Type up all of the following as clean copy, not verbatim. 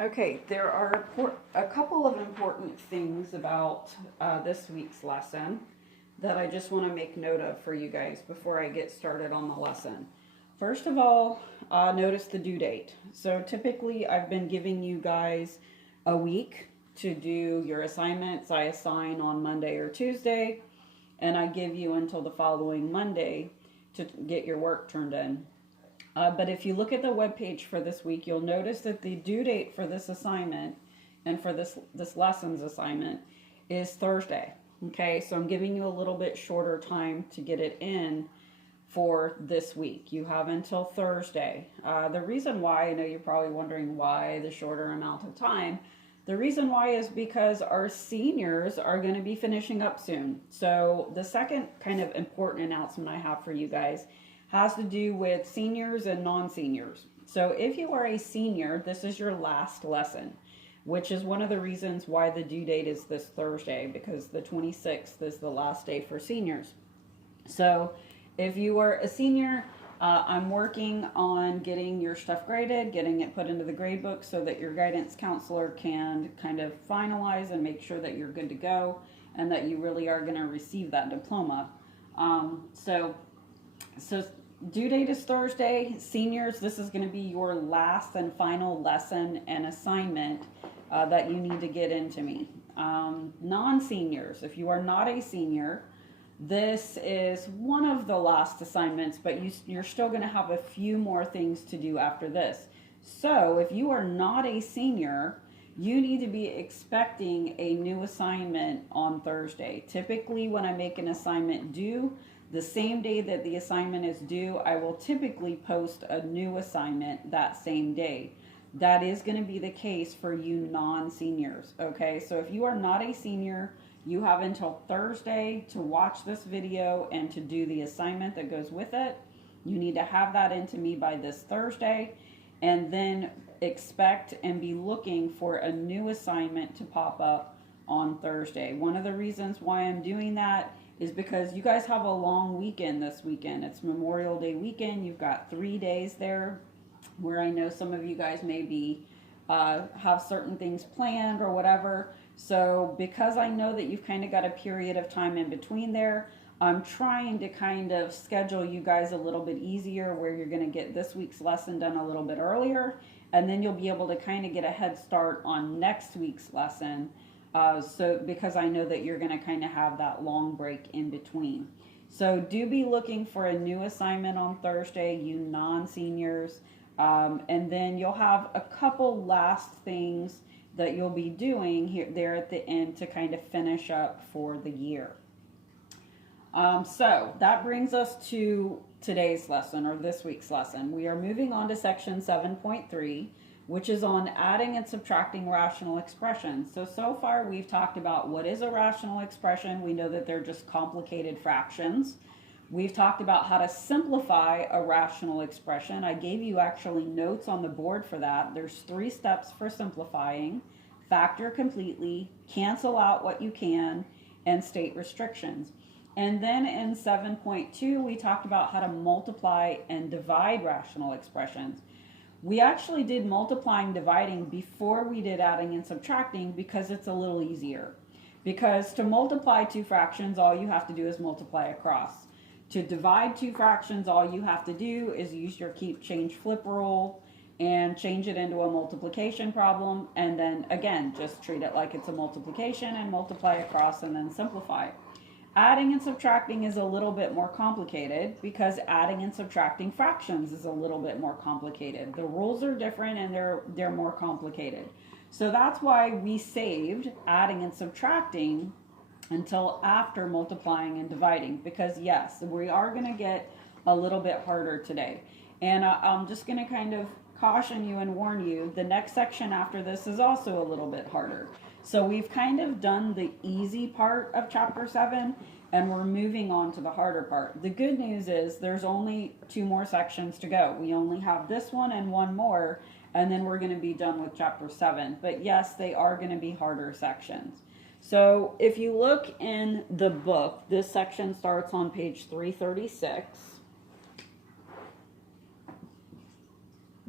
Okay, there are a couple of important things about this week's lesson that I just want to make note of for you guys before I get started on the lesson. First of all, notice the due date. So typically I've been giving you guys a week to do your assignments. I assign on Monday or Tuesday, and I give you until the following Monday to get your work turned in. But if you look at the web page for this week, you'll notice that the due date for this assignment and for this lesson's assignment is Thursday. Okay, so I'm giving you a little bit shorter time to get it in for this week. You have until Thursday. The reason why, I know you're probably wondering why the shorter amount of time. The reason why is because our seniors are going to be finishing up soon. So the second kind of important announcement I have for you guys has to do with seniors and non-seniors. So if you are a senior, this is your last lesson, which is one of the reasons why the due date is this Thursday, because the 26th is the last day for seniors. So if you are a senior, I'm working on getting your stuff graded, getting it put into the grade book so that your guidance counselor can kind of finalize and make sure that you're good to go and that you really are going to receive that diploma. So due date is Thursday. Seniors, this is going to be your last and final lesson and assignment that you need to get into me. Non-seniors, if you are not a senior, this is one of the last assignments, but you're still going to have a few more things to do after this. So if you are not a senior, you need to be expecting a new assignment on Thursday. Typically, when I make an assignment due, the same day that the assignment is due, I will typically post a new assignment that same day. That is going to be the case for you non-seniors, okay? So if you are not a senior, you have until Thursday to watch this video and to do the assignment that goes with it. You need to have that into me by this Thursday, and then expect and be looking for a new assignment to pop up on Thursday. One of the reasons why I'm doing that is because you guys have a long weekend this weekend. It's Memorial Day weekend. You've got 3 days there where I know some of you guys may be have certain things planned or whatever. So because I know that you've kind of got a period of time in between there, I'm trying to kind of schedule you guys a little bit easier where you're going to get this week's lesson done a little bit earlier, and then you'll be able to kind of get a head start on next week's lesson. So because I know that you're going to kind of have that long break in between. So do be looking for a new assignment on Thursday, you non-seniors. And then you'll have a couple last things that you'll be doing there at the end to kind of finish up for the year. So that brings us to today's lesson, or this week's lesson. We are moving on to section 7.3, which is on adding and subtracting rational expressions. So far we've talked about what is a rational expression. We know that they're just complicated fractions. We've talked about how to simplify a rational expression. I gave you actually notes on the board for that. There's 3 steps for simplifying: factor completely, cancel out what you can, and state restrictions. And then in 7.2, we talked about how to multiply and divide rational expressions. We actually did multiplying and dividing before we did adding and subtracting because it's a little easier. Because to multiply 2 fractions, all you have to do is multiply across. To divide 2 fractions, all you have to do is use your keep, change, flip rule and change it into a multiplication problem. And then again, just treat it like it's a multiplication and multiply across and then simplify. Adding and subtracting is a little bit more complicated because adding and subtracting fractions is a little bit more complicated. The rules are different and they're more complicated. So that's why we saved adding and subtracting until after multiplying and dividing, because yes, we are going to get a little bit harder today. And I'm just going to kind of caution you and warn you, the next section after this is also a little bit harder. So we've kind of done the easy part of chapter 7 and we're moving on to the harder part. The good news is there's only 2 more sections to go. We only have this one and 1 more, and then we're going to be done with chapter 7. But yes, they are going to be harder sections. So if you look in the book, this section starts on page 336.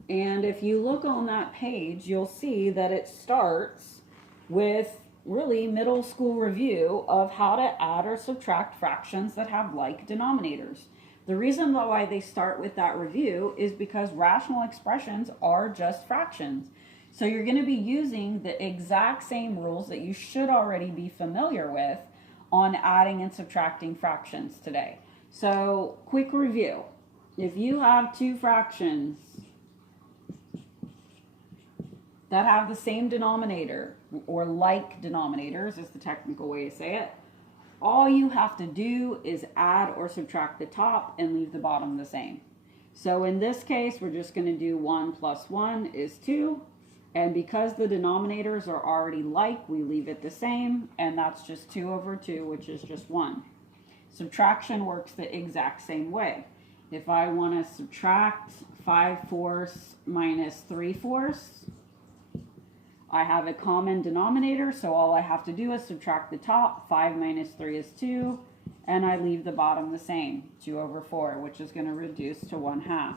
And if you look on that page, you'll see that it starts with really middle school review of how to add or subtract fractions that have like denominators. The reason why they start with that review is because rational expressions are just fractions. So you're going to be using the exact same rules that you should already be familiar with on adding and subtracting fractions today. So quick review. If you have two fractions that have the same denominator, or like denominators is the technical way to say it, all you have to do is add or subtract the top and leave the bottom the same. So in this case, we're just going to do 1 plus 1 is 2. And because the denominators are already like, we leave it the same. And that's just 2 over 2, which is just 1. Subtraction works the exact same way. If I want to subtract 5/4 minus 3/4, I have a common denominator, so all I have to do is subtract the top. 5 minus 3 is 2, and I leave the bottom the same, 2 over 4, which is going to reduce to 1/2.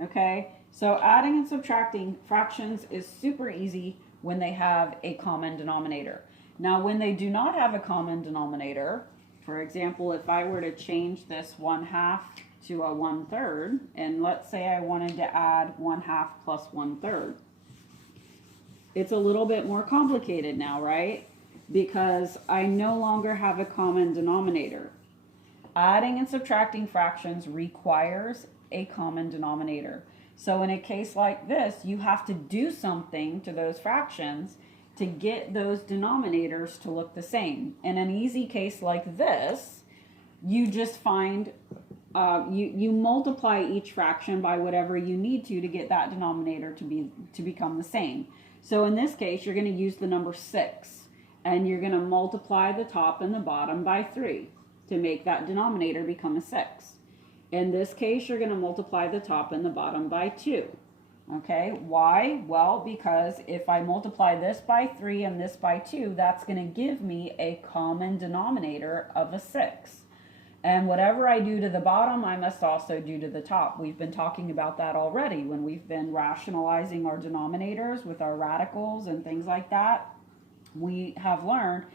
Okay, so adding and subtracting fractions is super easy when they have a common denominator. Now, when they do not have a common denominator, for example, if I were to change this 1/2 to a 1/3, and let's say I wanted to add 1/2 plus 1/3, it's a little bit more complicated now, right? Because I no longer have a common denominator. Adding and subtracting fractions requires a common denominator. So in a case like this, you have to do something to those fractions to get those denominators to look the same. In an easy case like this, you just find, you multiply each fraction by whatever you need to get that denominator to become the same. So in this case, you're going to use the number 6, and you're going to multiply the top and the bottom by 3 to make that denominator become a 6. In this case, you're going to multiply the top and the bottom by 2. Okay, why? Well, because if I multiply this by 3 and this by 2, that's going to give me a common denominator of a 6. And whatever I do to the bottom, I must also do to the top. We've been talking about that already when we've been rationalizing our denominators with our radicals and things like that. We have learned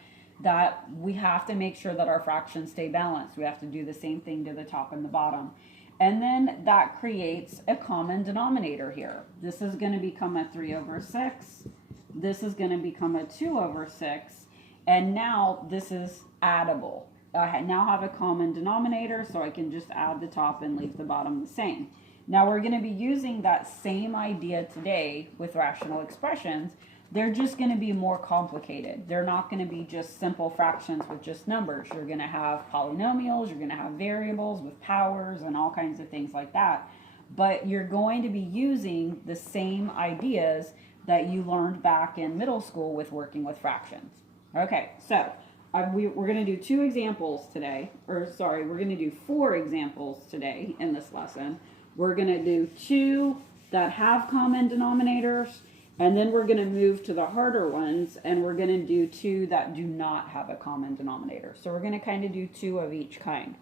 that we have to make sure that our fractions stay balanced. We have to do the same thing to the top and the bottom. And then that creates a common denominator here. This is going to become a 3 over 6. This is going to become a 2 over 6. And now this is addable. I now have a common denominator, so I can just add the top and leave the bottom the same. Now we're going to be using that same idea today with rational expressions. They're just going to be more complicated. They're not going to be just simple fractions with just numbers. You're going to have polynomials, you're going to have variables with powers and all kinds of things like that. But you're going to be using the same ideas that you learned back in middle school with working with fractions. Okay, so we're going to do 2 examples today, or sorry, we're going to do 4 examples today in this lesson. We're going to do 2 that have common denominators, and then we're going to move to the harder ones, and we're going to do 2 that do not have a common denominator. So we're going to kind of do 2 of each kind.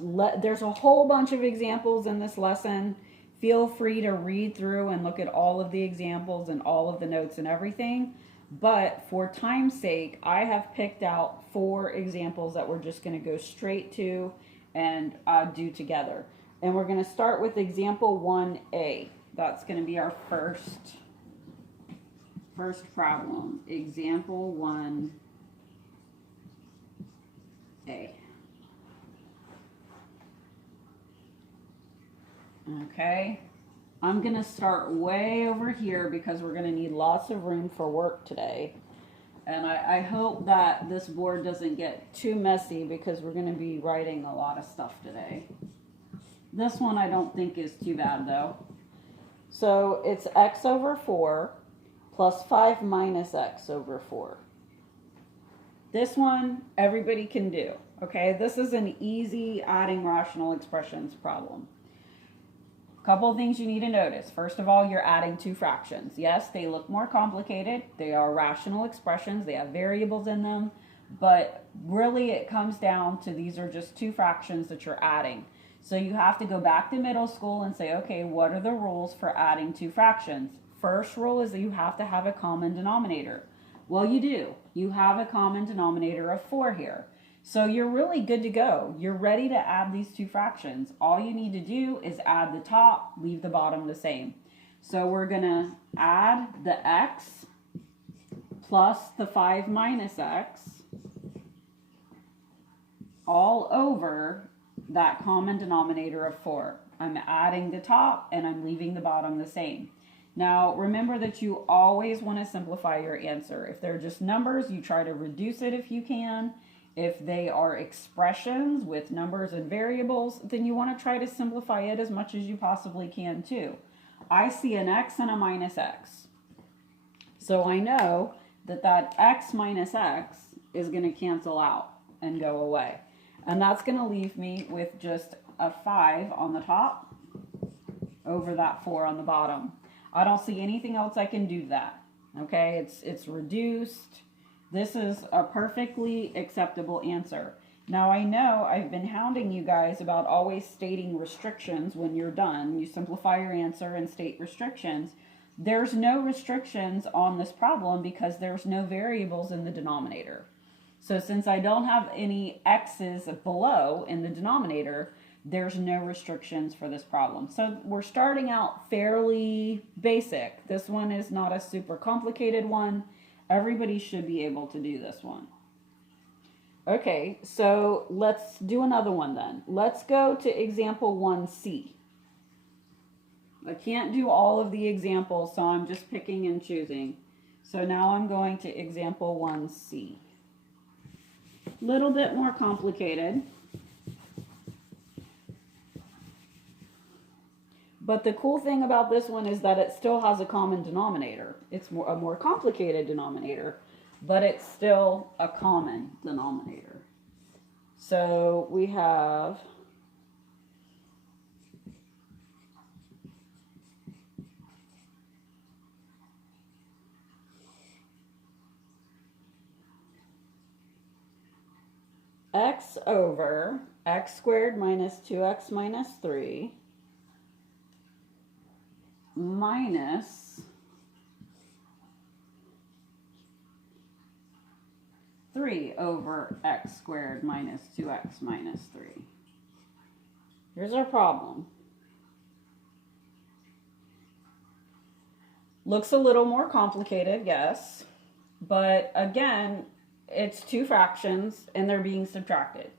There's a whole bunch of examples in this lesson. Feel free to read through and look at all of the examples and all of the notes and everything. But for time's sake, I have picked out 4 examples that we're just going to go straight to and do together. And we're going to start with example 1A. That's going to be our first problem. Example 1A. Okay. I'm going to start way over here because we're going to need lots of room for work today. And I hope that this board doesn't get too messy because we're going to be writing a lot of stuff today. This one I don't think is too bad though. So it's x over 4 plus 5 minus x over 4. This one everybody can do. Okay, this is an easy adding rational expressions problem. Couple of things you need to notice. First of all, you're adding 2 fractions. Yes, they look more complicated. They are rational expressions. They have variables in them. But really it comes down to these are just 2 fractions that you're adding. So you have to go back to middle school and say, okay, what are the rules for adding two fractions? First rule is that you have to have a common denominator. Well, you do. You have a common denominator of 4 here. So you're really good to go. You're ready to add these two fractions. All you need to do is add the top, leave the bottom the same. So we're going to add the x plus the 5 minus x all over that common denominator of 4. I'm adding the top and I'm leaving the bottom the same. Now, remember that you always want to simplify your answer. If they're just numbers, you try to reduce it if you can. If they are expressions with numbers and variables, then you want to try to simplify it as much as you possibly can too. I see an x and a minus x. So I know that that x minus x is going to cancel out and go away. And that's going to leave me with just a 5 on the top over that 4 on the bottom. I don't see anything else I can do to that. Okay, it's reduced. This is a perfectly acceptable answer. Now I know I've been hounding you guys about always stating restrictions when you're done. You simplify your answer and state restrictions. There's no restrictions on this problem because there's no variables in the denominator. So since I don't have any x's below in the denominator, there's no restrictions for this problem. So we're starting out fairly basic. This one is not a super complicated one. Everybody should be able to do this one. Okay, so let's do another one then. Let's go to example 1C. I can't do all of the examples, so I'm just picking and choosing. So now I'm going to example 1C. Little bit more complicated. But the cool thing about this one is that it still has a common denominator. It's a more complicated denominator, but it's still a common denominator. So we have x over x squared minus 2x minus 3 minus 3 over x squared minus 2x minus 3. Here's our problem. Looks a little more complicated, yes, but again, it's two fractions and they're being subtracted.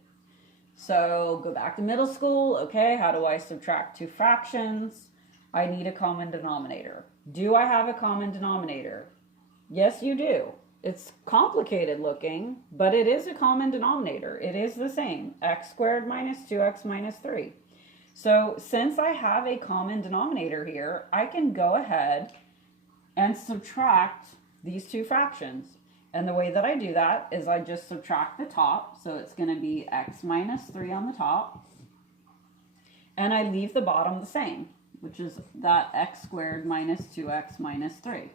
So go back to middle school. Okay, how do I subtract two fractions? I need a common denominator. Do I have a common denominator? Yes, you do. It's complicated looking, but it is a common denominator. It is the same, x squared minus 2x minus 3. So since I have a common denominator here, I can go ahead and subtract these two fractions. And the way that I do that is I just subtract the top. So it's going to be x minus 3 on the top. And I leave the bottom the same, which is that x squared minus 2x minus 3.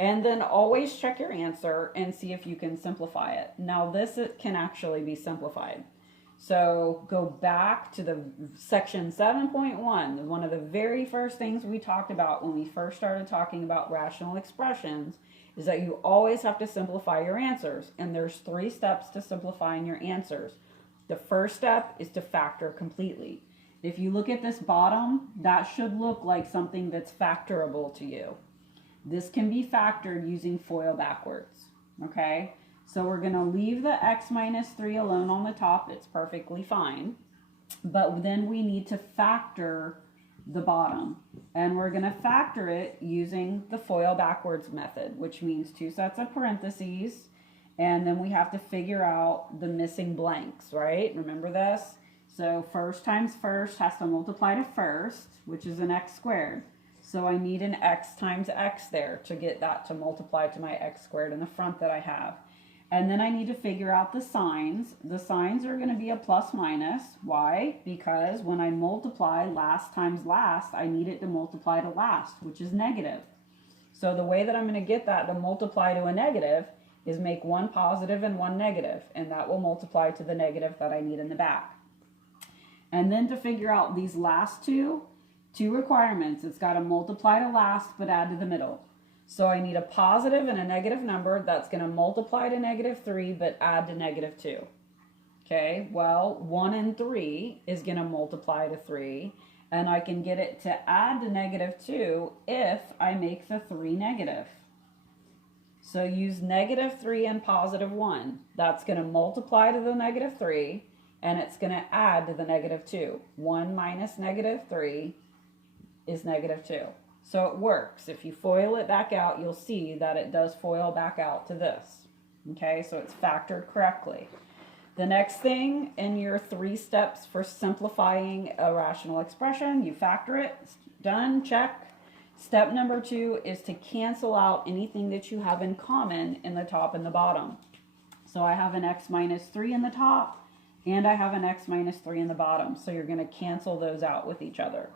And then always check your answer and see if you can simplify it. Now this can actually be simplified. So go back to the section 7.1. One of the very first things we talked about when we first started talking about rational expressions is that you always have to simplify your answers. And there's 3 steps to simplifying your answers. The first step is to factor completely. If you look at this bottom, that should look like something that's factorable to you. This can be factored using FOIL backwards, okay? So we're going to leave the x minus 3 alone on the top. It's perfectly fine. But then we need to factor the bottom. And we're going to factor it using the FOIL backwards method, which means 2 sets of parentheses. And then we have to figure out the missing blanks, right? Remember this? So first times first has to multiply to first, which is an x squared. So I need an x times x there to get that to multiply to my x squared in the front that I have. And then I need to figure out the signs. The signs are going to be a plus minus. Why? Because when I multiply last times last, I need it to multiply to last, which is negative. So the way that I'm going to get that to multiply to a negative is make one positive and one negative, and that will multiply to the negative that I need in the back. And then to figure out these last two requirements, it's got to multiply to last but add to the middle. So I need a positive and a negative number that's going to multiply to -3 but add to -2. Okay, well, 1 and 3 is going to multiply to 3, and I can get it to add to -2 if I make the 3 negative. So use -3 and +1. That's going to multiply to the -3, and it's going to add to the -2. 1 minus -3 is -2. So it works. If you FOIL it back out, you'll see that it does FOIL back out to this. Okay, so it's factored correctly. The next thing in your 3 steps for simplifying a rational expression, you factor it, done, check. Step number 2 is to cancel out anything that you have in common in the top and the bottom. So I have an x minus 3 in the top, and I have an x minus 3 in the bottom. So you're going to cancel those out with each other.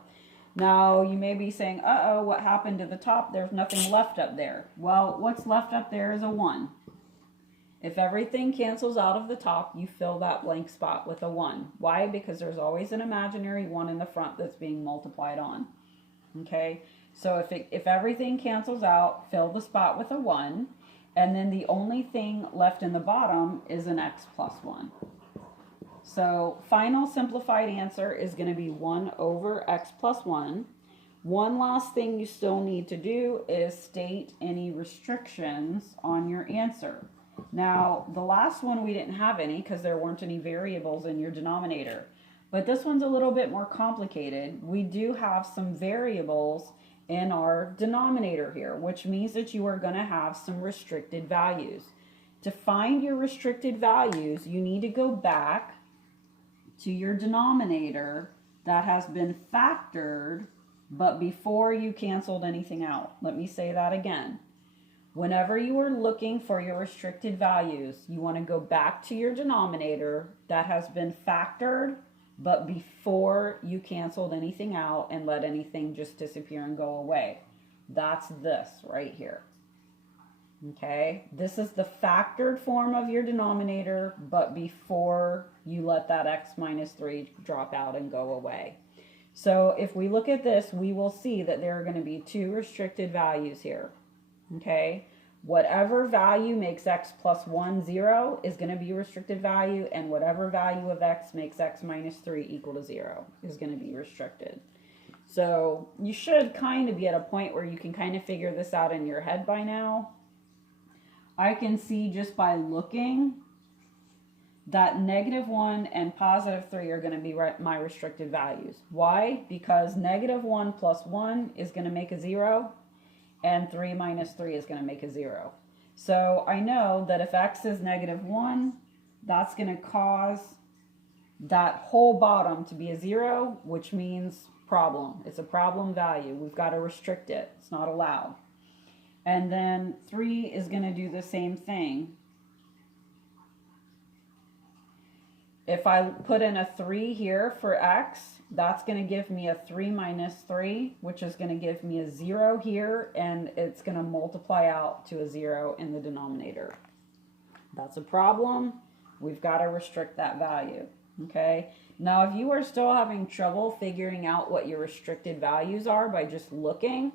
Now, you may be saying, uh-oh, what happened to the top? There's nothing left up there. Well, what's left up there is a 1. If everything cancels out of the top, you fill that blank spot with a 1. Why? Because there's always an imaginary 1 in the front that's being multiplied on. Okay? So if everything cancels out, fill the spot with a 1. And then the only thing left in the bottom is an x plus 1. So final simplified answer is going to be 1 over x plus 1. One last thing you still need to do is state any restrictions on your answer. Now, the last one we didn't have any because there weren't any variables in your denominator. But this one's a little bit more complicated. We do have some variables in our denominator here, which means that you are going to have some restricted values. To find your restricted values, you need to go back to your denominator that has been factored, but before you canceled anything out. Let me say that again. Whenever you are looking for your restricted values, you want to go back to your denominator that has been factored, but before you canceled anything out and let anything just disappear and go away. That's this right here. Okay, this is the factored form of your denominator, but before you let that x minus 3 drop out and go away. So if we look at this, we will see that there are going to be 2 restricted values here. Okay, whatever value makes x plus 1 0 is going to be restricted value, and whatever value of x makes x minus 3 equal to 0 is going to be restricted. So you should kind of be at a point where you can kind of figure this out in your head by now. I can see just by looking that -1 and +3 are going to be my restricted values. Why? Because -1 plus 1 is going to make a 0, and 3 minus 3 is going to make a 0. So I know that if x is -1, that's going to cause that whole bottom to be a 0, which means problem. It's a problem value. We've got to restrict it. It's not allowed. And then 3 is going to do the same thing. If I put in a 3 here for x, that's going to give me a 3 minus 3, which is going to give me a 0 here, and it's going to multiply out to a 0 in the denominator. That's a problem. We've got to restrict that value. Okay? Now, if you are still having trouble figuring out what your restricted values are by just looking,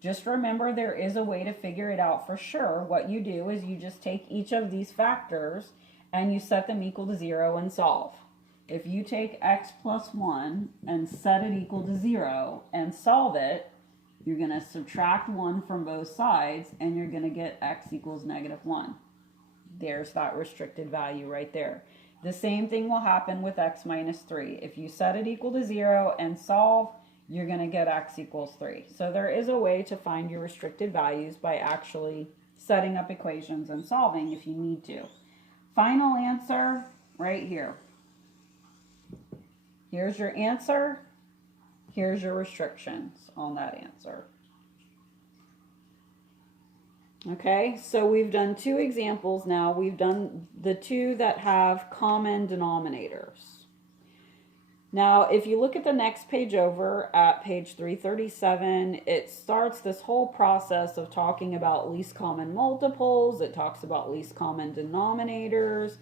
just remember there is a way to figure it out for sure. What you do is you just take each of these factors and you set them equal to 0 and solve. If you take x plus 1 and set it equal to 0 and solve it, you're going to subtract 1 from both sides and you're going to get x equals -1. There's that restricted value right there. The same thing will happen with x minus 3. If you set it equal to 0 and solve, you're going to get x equals 3. So there is a way to find your restricted values by actually setting up equations and solving if you need to. Final answer right here. Here's your answer. Here's your restrictions on that answer. Okay, so we've done 2 examples now. We've done the 2 that have common denominators. Now, if you look at the next page over at page 337, it starts this whole process of talking about least common multiples. It talks about least common denominators.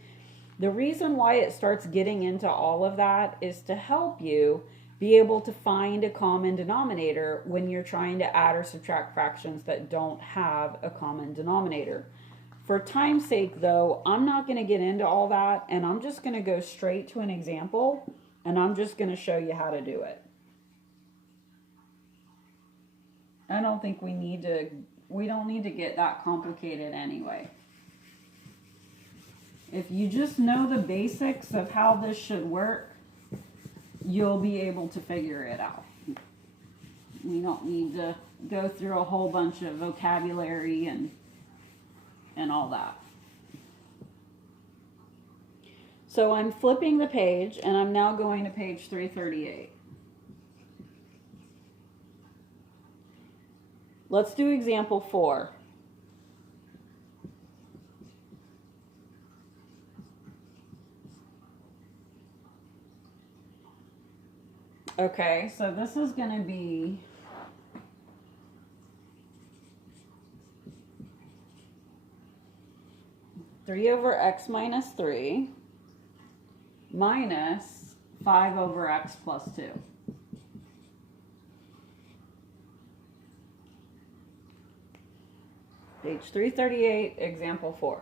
The reason why it starts getting into all of that is to help you be able to find a common denominator when you're trying to add or subtract fractions that don't have a common denominator. For time's sake, though, I'm not going to get into all that, and I'm just going to go straight to an example, and I'm just going to show you how to do it. I don't think we don't need to get that complicated anyway. If you just know the basics of how this should work, you'll be able to figure it out. We don't need to go through a whole bunch of vocabulary and all that. So I'm flipping the page, and I'm now going to page 338. Let's do example 4. Okay, so this is going to be 3 over x minus 3 minus 5 over x plus 2. Page 338, example 4.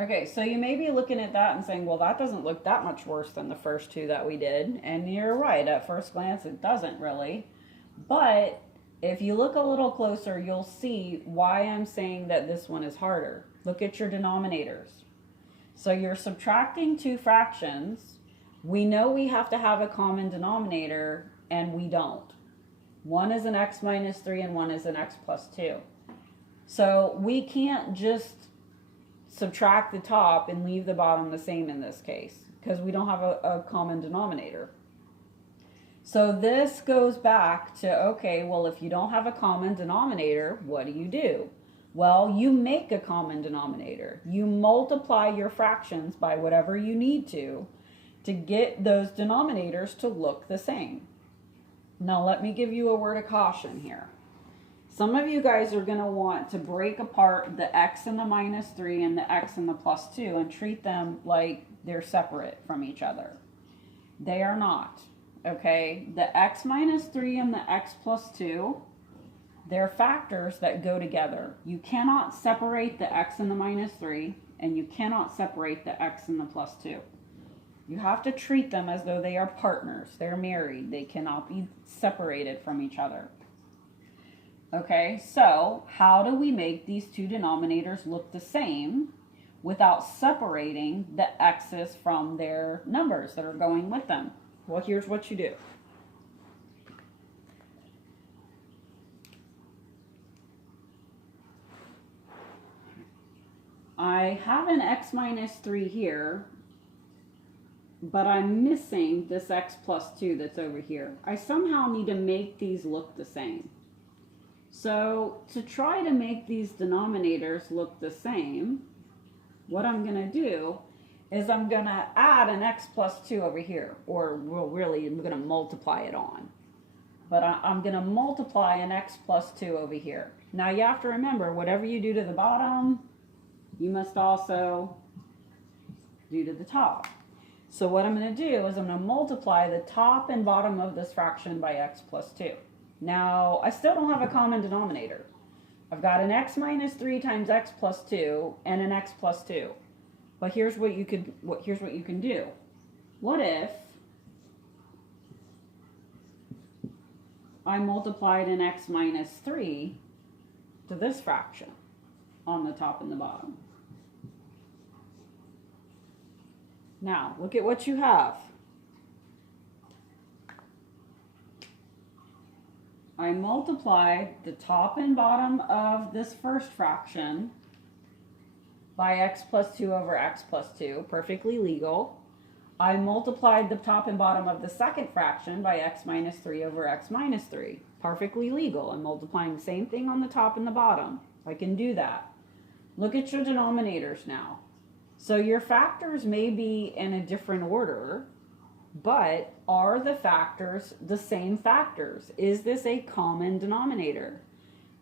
Okay, so you may be looking at that and saying, well, that doesn't look that much worse than the first two that we did. And you're right, at first glance, it doesn't really. But if you look a little closer, you'll see why I'm saying that this one is harder. Look at your denominators. So you're subtracting two fractions. We know we have to have a common denominator, and we don't. One is an x minus 3 and one is an x plus 2. So we can't just subtract the top and leave the bottom the same in this case, because we don't have a common denominator. So this goes back to, okay, well, if you don't have a common denominator, what do? Well, you make a common denominator. You multiply your fractions by whatever you need to get those denominators to look the same. Now let me give you a word of caution here. Some of you guys are going to want to break apart the x and the minus 3 and the x and the plus 2 and treat them like they're separate from each other. They are not, okay? The x minus 3 and the x plus 2, they're factors that go together. You cannot separate the x and the minus 3, and you cannot separate the x and the plus 2. You have to treat them as though they are partners. They're married. They cannot be separated from each other. Okay, so how do we make these two denominators look the same without separating the x's from their numbers that are going with them? Well, here's what you do. I have an x minus 3 here, but I'm missing this x plus 2 that's over here. I somehow need to make these look the same. So to try to make these denominators look the same, what I'm going to do is I'm going to add an x plus 2 over here, or well, really I'm going to multiply it on. But I'm going to multiply an x plus 2 over here. Now you have to remember, whatever you do to the bottom, you must also do to the top. So what I'm going to do is I'm going to multiply the top and bottom of this fraction by x plus 2. Now, I still don't have a common denominator. I've got an x minus 3 times x plus 2 and an x plus 2. But here's what you can do. What if I multiplied an x minus 3 to this fraction on the top and the bottom? Now, look at what you have. I multiplied the top and bottom of this first fraction by x plus 2 over x plus 2, perfectly legal. I multiplied the top and bottom of the second fraction by x minus 3 over x minus 3, perfectly legal. I'm multiplying the same thing on the top and the bottom. I can do that. Look at your denominators now. So your factors may be in a different order, but are the factors the same factors? Is this a common denominator?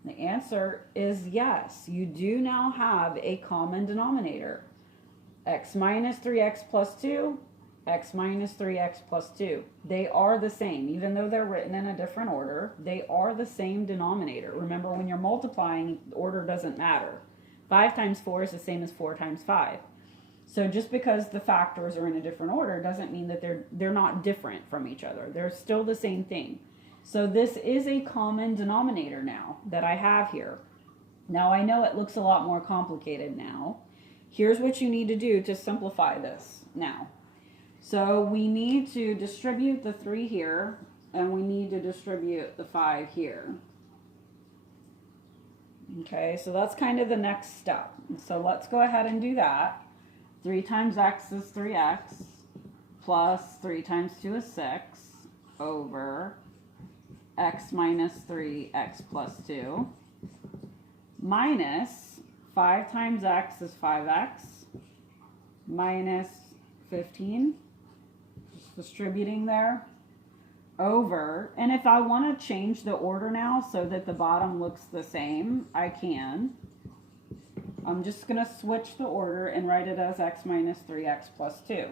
The answer is yes. You do now have a common denominator. X minus 3x plus 2, x minus 3x plus 2. They are the same. Even though they're written in a different order, they are the same denominator. Remember, when you're multiplying, order doesn't matter. 5 times 4 is the same as 4 times 5. So just because the factors are in a different order doesn't mean that they're not different from each other. They're still the same thing. So this is a common denominator now that I have here. Now I know it looks a lot more complicated now. Here's what you need to do to simplify this now. So we need to distribute the 3 here, and we need to distribute the 5 here. Okay, so that's kind of the next step. So let's go ahead and do that. 3 times x is 3x, plus 3 times 2 is 6, over x minus 3x plus 2, minus 5 times x is 5x, minus 15, just distributing there, over, and if I want to change the order now so that the bottom looks the same, I can. I'm just going to switch the order and write it as x minus 3x plus 2.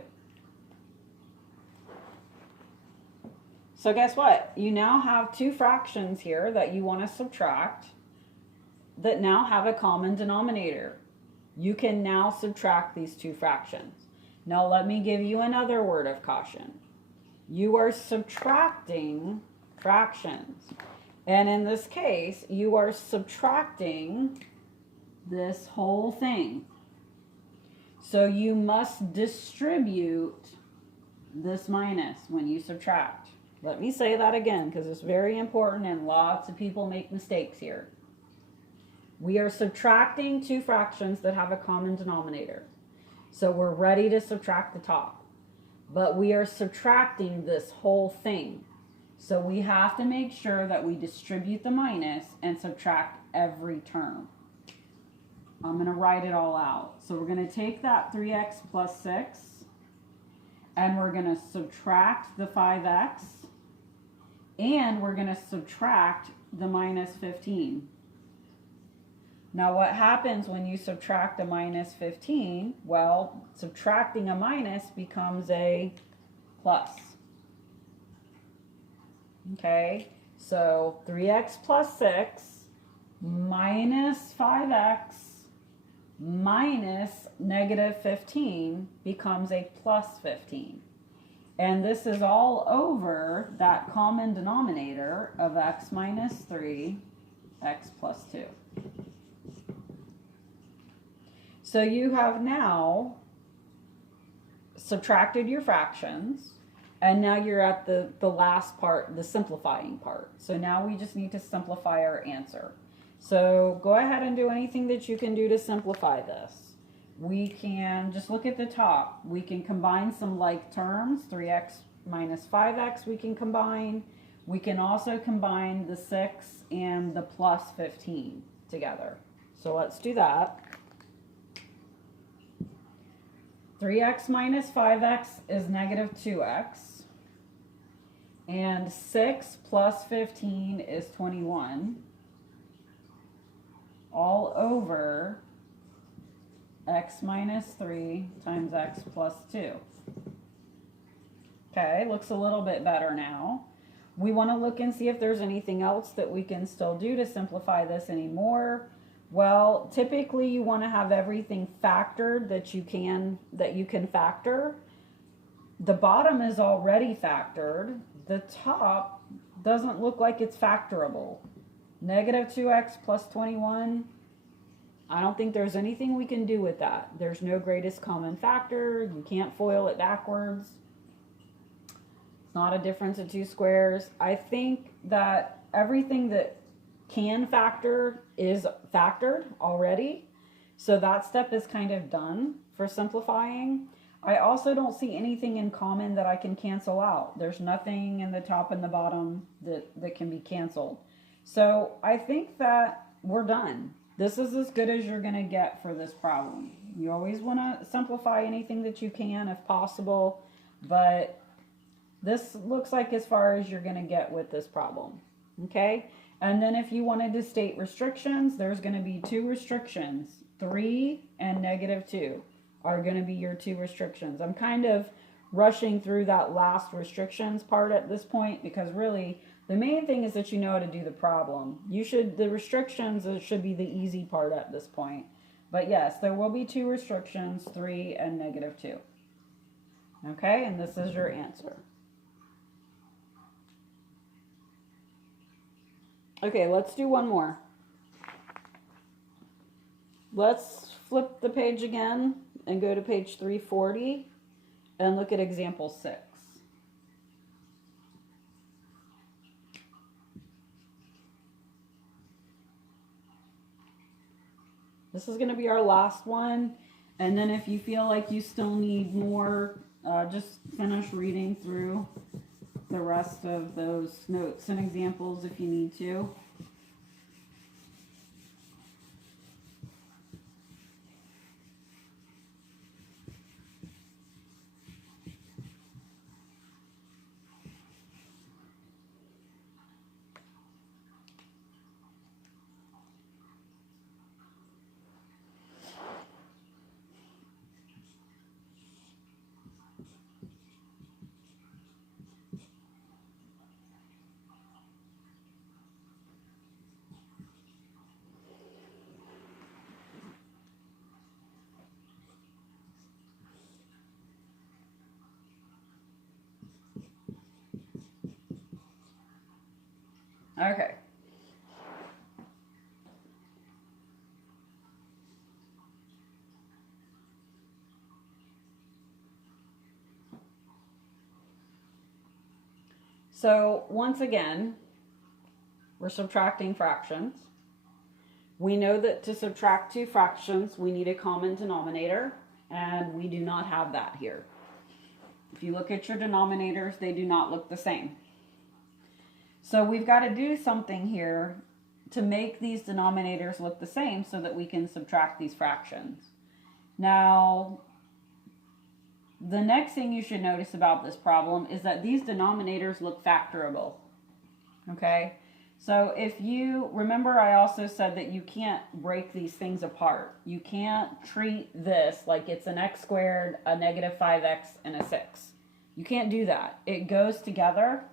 So guess what? You now have 2 fractions here that you want to subtract that now have a common denominator. You can now subtract these 2 fractions. Now let me give you another word of caution. You are subtracting fractions. And in this case, you are subtracting this whole thing. So you must distribute this minus when you subtract. Let me say that again because it's very important and lots of people make mistakes here. We are subtracting 2 fractions that have a common denominator. So we're ready to subtract the top. But we are subtracting this whole thing. So we have to make sure that we distribute the minus and subtract every term. I'm going to write it all out. So we're going to take that 3x plus 6 and we're going to subtract the 5x and we're going to subtract the minus 15. Now what happens when you subtract a minus 15? Well, subtracting a minus becomes a plus. Okay, so 3x plus 6 minus 5x minus negative 15 becomes a plus 15. And this is all over that common denominator of x minus 3, x plus 2. So you have now subtracted your fractions, and now you're at the last part, the simplifying part. So now we just need to simplify our answer. So go ahead and do anything that you can do to simplify this. We can just look at the top. We can combine some like terms. 3x minus 5x we can combine. We can also combine the 6 and the plus 15 together. So let's do that. 3x minus 5x is negative 2x. And 6 plus 15 is 21. All over x minus 3 times x plus 2. Okay, looks a little bit better now. We want to look and see if there's anything else that we can still do to simplify this anymore. Well, typically you want to have everything factored that you can factor. The bottom is already factored. The top doesn't look like it's factorable. Negative 2x plus 21. I don't think there's anything we can do with that. There's no greatest common factor. You can't FOIL it backwards. It's not a difference of 2 squares. I think that everything that can factor is factored already. So that step is kind of done for simplifying. I also don't see anything in common that I can cancel out. There's nothing in the top and the bottom that can be canceled. So I think that we're done. This is as good as you're going to get for this problem. You always want to simplify anything that you can if possible, but this looks like as far as you're going to get with this problem. Okay, and then if you wanted to state restrictions, there's going to be two restrictions. 3 and -2 are going to be your two restrictions. I'm kind of rushing through that last restrictions part at this point because really the main thing is that you know how to do the problem. The restrictions should be the easy part at this point. But yes, there will be two restrictions, 3 and -2. Okay, and this is your answer. Okay, let's do one more. Let's flip the page again and go to page 340 and look at example 6. This is going to be our last one. And then if you feel like you still need more, just finish reading through the rest of those notes and examples if you need to. Okay. So once again, we're subtracting fractions. We know that to subtract two fractions, we need a common denominator, and we do not have that here. If you look at your denominators, they do not look the same. So we've got to do something here to make these denominators look the same so that we can subtract these fractions. Now, the next thing you should notice about this problem is that these denominators look factorable. Okay? So if you remember, I also said that you can't break these things apart. You can't treat this like it's an x squared, a -5x, and a 6. You can't do that. It goes together.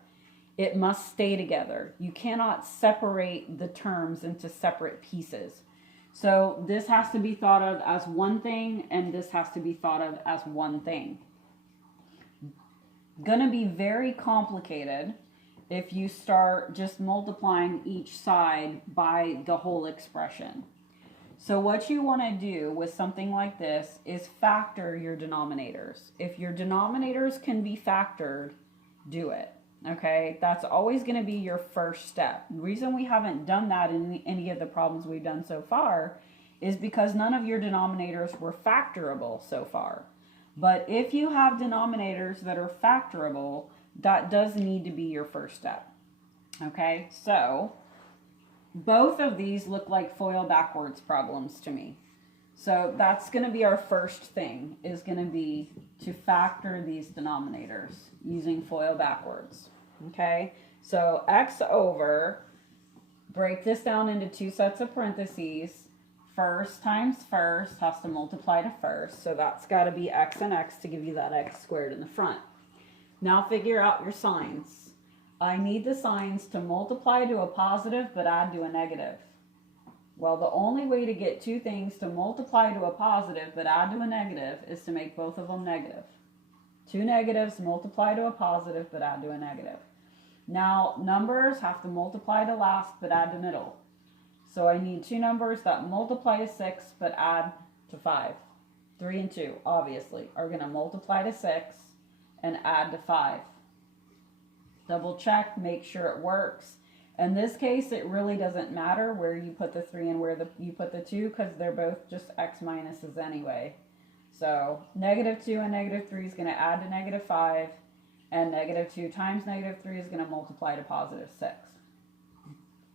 It must stay together. You cannot separate the terms into separate pieces. So this has to be thought of as one thing, and this has to be thought of as one thing. Gonna be very complicated if you start just multiplying each side by the whole expression. So what you want to do with something like this is factor your denominators. If your denominators can be factored, do it. Okay, that's always going to be your first step. The reason we haven't done that in any of the problems we've done so far is because none of your denominators were factorable so far. But if you have denominators that are factorable, that does need to be your first step. Okay, so both of these look like FOIL backwards problems to me. So that's going to be our first thing, is going to be to factor these denominators using FOIL backwards. Okay, so x over, break this down into two sets of parentheses. First times first has to multiply to first, so that's got to be x and x to give you that x squared in the front. Now figure out your signs. I need the signs to multiply to a positive but add to a negative. Well, the only way to get two things to multiply to a positive but add to a negative is to make both of them negative. Two negatives multiply to a positive but add to a negative. Now, numbers have to multiply to last but add to middle. So I need two numbers that multiply to 6 but add to 5. 3 and 2, obviously, are going to multiply to 6 and add to 5. Double check, make sure it works. In this case, it really doesn't matter where you put the 3 and where you put the 2, because they're both just x minuses anyway. So -2 and -3 is going to add to -5, and -2 times -3 is going to multiply to +6.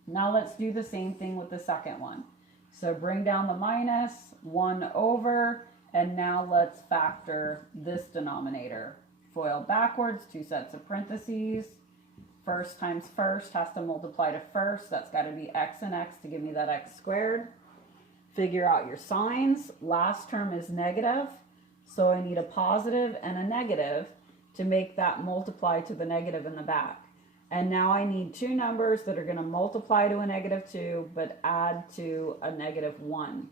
Now let's do the same thing with the second one. So bring down the minus, 1 over, and now let's factor this denominator. FOIL backwards, two sets of parentheses. First times first has to multiply to first. That's got to be x and x to give me that x squared. Figure out your signs. Last term is negative, so I need a positive and a negative to make that multiply to the negative in the back. And now I need two numbers that are going to multiply to a -2, but add to a -1.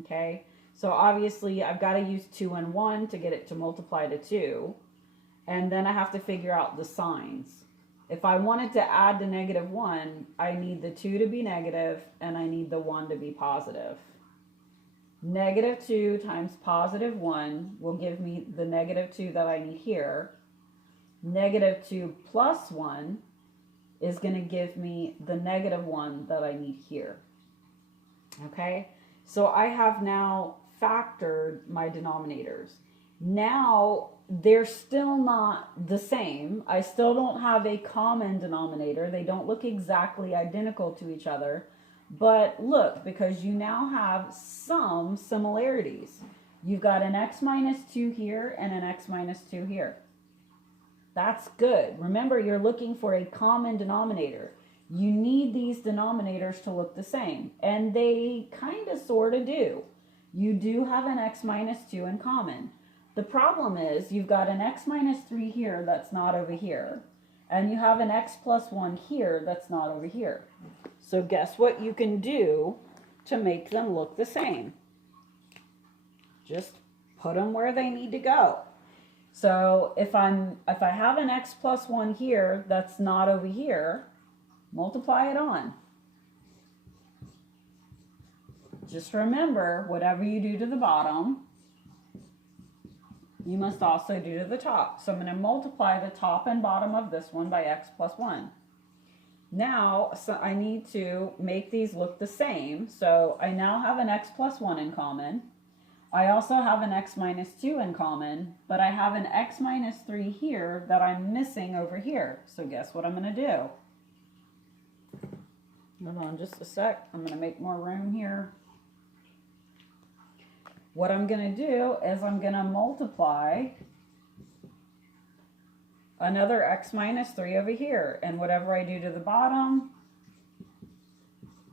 Okay? So obviously I've got to use 2 and 1 to get it to multiply to 2. And then I have to figure out the signs. If I wanted to add to -1, I need the 2 to be negative and I need the 1 to be positive. -2 times +1 will give me the -2 that I need here. -2 plus 1 is going to give me the -1 that I need here. Okay, so I have now factored my denominators. Now they're still not the same. I still don't have a common denominator. They don't look exactly identical to each other. But look, because you now have some similarities. You've got an x minus 2 here and an x minus 2 here. That's good. Remember, you're looking for a common denominator. You need these denominators to look the same. And they kind of sort of do. You do have an x minus 2 in common. The problem is you've got an x minus 3 here that's not over here. And you have an x plus 1 here that's not over here. So guess what you can do to make them look the same? Just put them where they need to go. So if I have an x plus 1 here that's not over here, multiply it on. Just remember, whatever you do to the bottom, you must also do to the top. So I'm going to multiply the top and bottom of this one by x plus 1. Now, so I need to make these look the same. So I now have an x plus 1 in common. I also have an x minus 2 in common, but I have an x minus 3 here that I'm missing over here. So guess what I'm going to do? Hold on just a sec. I'm going to make more room here. What I'm going to do is I'm going to multiply another x minus 3 over here. And whatever I do to the bottom,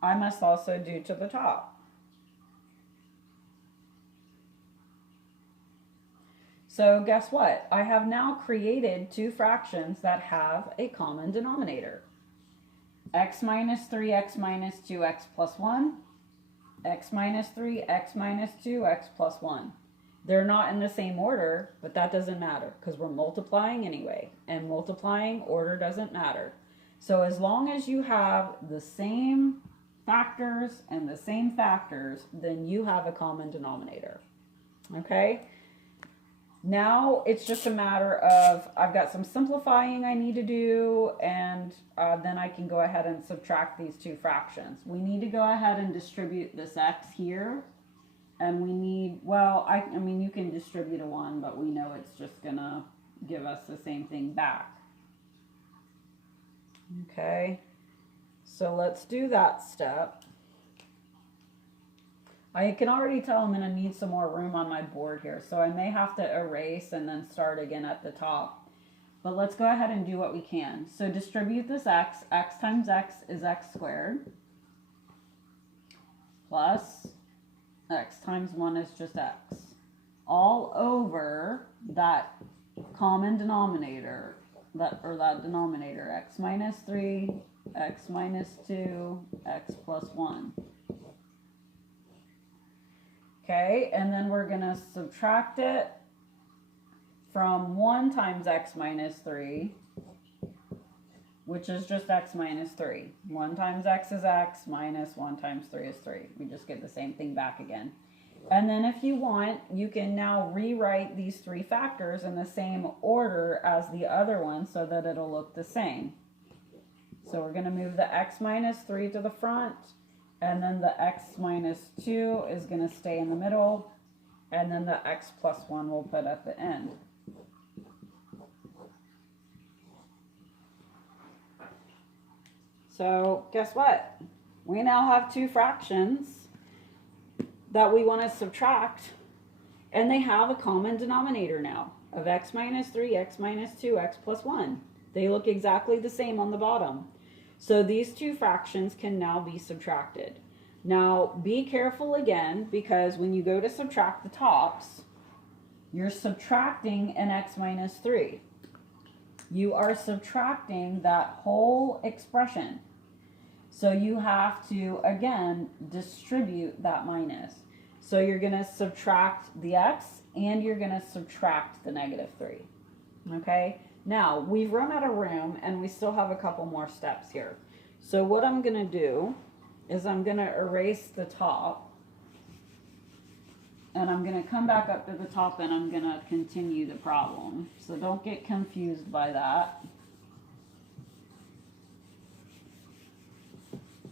I must also do to the top. So guess what? I have now created two fractions that have a common denominator. X minus 3, x minus 2, x plus 1. X minus 3, x minus 2, x plus 1. They're not in the same order, but that doesn't matter because we're multiplying anyway. And multiplying order doesn't matter. So as long as you have the same factors and the same factors, then you have a common denominator. Okay? Now it's just a matter of, I've got some simplifying I need to do, and then I can go ahead and subtract these two fractions. We need to go ahead and distribute this x here, and we need, well, I mean, you can distribute a 1, but we know it's just going to give us the same thing back. Okay, so let's do that step. I can already tell I'm going to need some more room on my board here, so I may have to erase and then start again at the top. But let's go ahead and do what we can. So distribute this x. X times x is x squared. Plus x times 1 is just x. All over that common denominator, that denominator, x minus 3, x minus 2, x plus 1. Okay, and then we're going to subtract it from 1 times x minus 3, which is just x minus 3. 1 times x is x, minus 1 times 3 is 3. We just get the same thing back again. And then if you want, you can now rewrite these three factors in the same order as the other one so that it'll look the same. So we're going to move the x minus 3 to the front. And then the x minus 2 is going to stay in the middle. And then the x plus 1 we'll put at the end. So guess what? We now have two fractions that we want to subtract. And they have a common denominator now of x minus 3, x minus 2, x plus 1. They look exactly the same on the bottom. So these two fractions can now be subtracted. Now be careful again, because when you go to subtract the tops, you're subtracting an x minus 3. You are subtracting that whole expression. So you have to, again, distribute that minus. So you're going to subtract the x and you're going to subtract the negative 3. Okay? Now, we've run out of room and we still have a couple more steps here. So what I'm going to do is I'm going to erase the top. And I'm going to come back up to the top and I'm going to continue the problem. So don't get confused by that.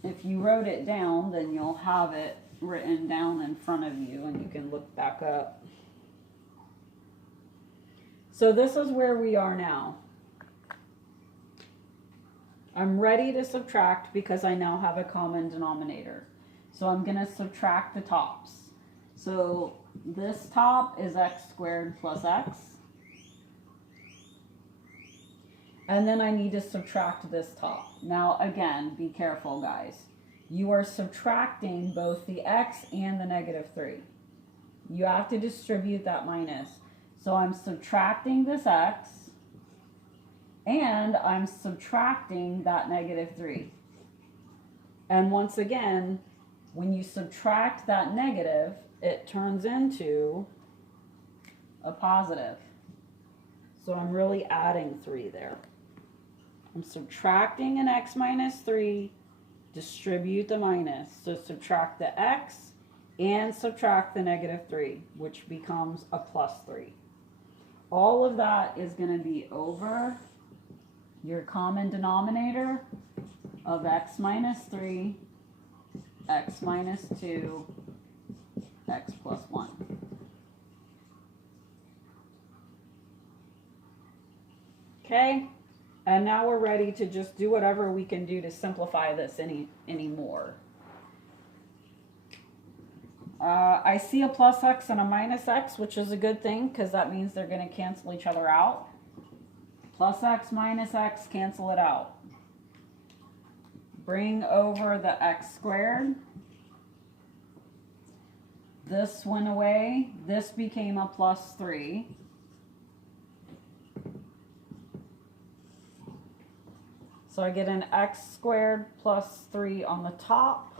If you wrote it down, then you'll have it written down in front of you and you can look back up. So this is where we are now. I'm ready to subtract because I now have a common denominator. So I'm going to subtract the tops. So this top is x squared plus x. And then I need to subtract this top. Now again, be careful guys. You are subtracting both the x and the negative 3. You have to distribute that minus. So I'm subtracting this x and I'm subtracting that negative 3. And once again, when you subtract that negative, it turns into a positive. So I'm really adding 3 there. I'm subtracting an x minus 3, distribute the minus. So subtract the x and subtract the negative 3, which becomes a plus 3. All of that is going to be over your common denominator of x minus 3, x minus 2, x plus 1. Okay, and now we're ready to just do whatever we can do to simplify this any more. I see a plus x and a minus x, which is a good thing because that means they're going to cancel each other out. Plus x minus x, cancel it out. Bring over the x squared. This went away. This became a plus 3. So I get an x squared plus 3 on the top.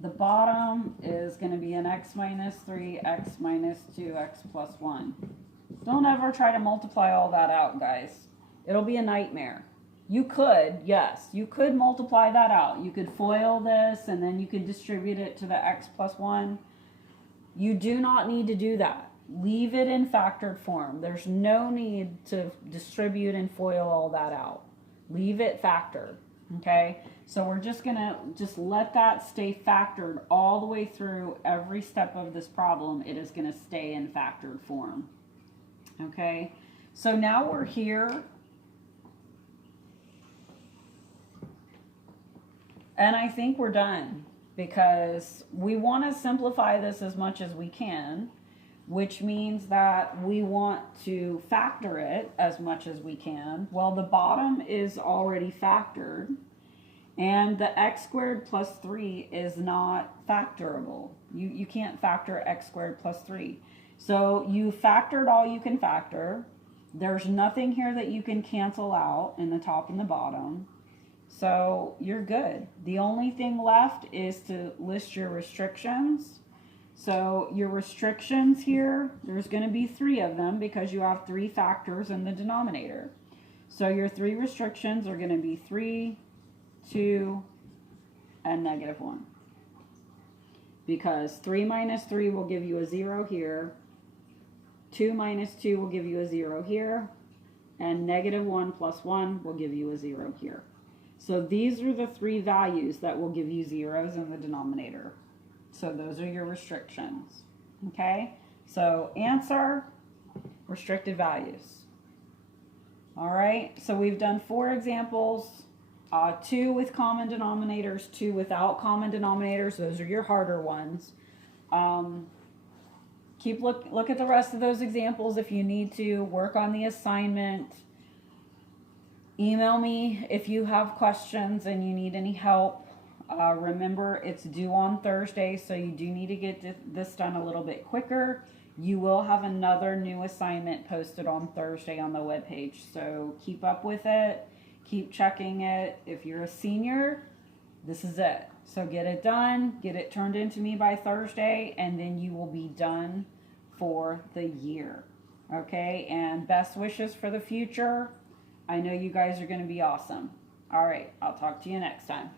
The bottom is going to be an x minus 3, x minus 2, x plus 1. Don't ever try to multiply all that out, guys. It'll be a nightmare. You could, yes, you could multiply that out. You could FOIL this and then you could distribute it to the x plus 1. You do not need to do that. Leave it in factored form. There's no need to distribute and FOIL all that out. Leave it factored, okay? So we're just gonna let that stay factored all the way through every step of this problem. It is gonna stay in factored form, okay? So now we're here. And I think we're done because we want to simplify this as much as we can, which means that we want to factor it as much as we can. Well, the bottom is already factored, and the x squared plus 3 is not factorable. You can't factor x squared plus 3. So you factored all you can factor. There's nothing here that you can cancel out in the top and the bottom. So you're good. The only thing left is to list your restrictions. So your restrictions here, there's going to be 3 of them because you have 3 factors in the denominator. So your 3 restrictions are going to be 3, 2, and negative 1. Because 3 minus 3 will give you a 0 here. 2 minus 2 will give you a 0 here. And negative 1 plus 1 will give you a 0 here. So these are the 3 values that will give you zeros in the denominator. So those are your restrictions. Okay? So answer, restricted values. All right? So we've done 4 examples. 2 with common denominators, 2 without common denominators. Those are your harder ones. Look at the rest of those examples if you need to. Work on the assignment. Email me if you have questions and you need any help. Remember, it's due on Thursday, so you do need to get this done a little bit quicker. You will have another new assignment posted on Thursday on the webpage, so keep up with it. Keep checking it. If you're a senior, this is it. So get it done, get it turned into me by Thursday, and then you will be done for the year. Okay, and best wishes for the future. I know you guys are going to be awesome. All right, I'll talk to you next time.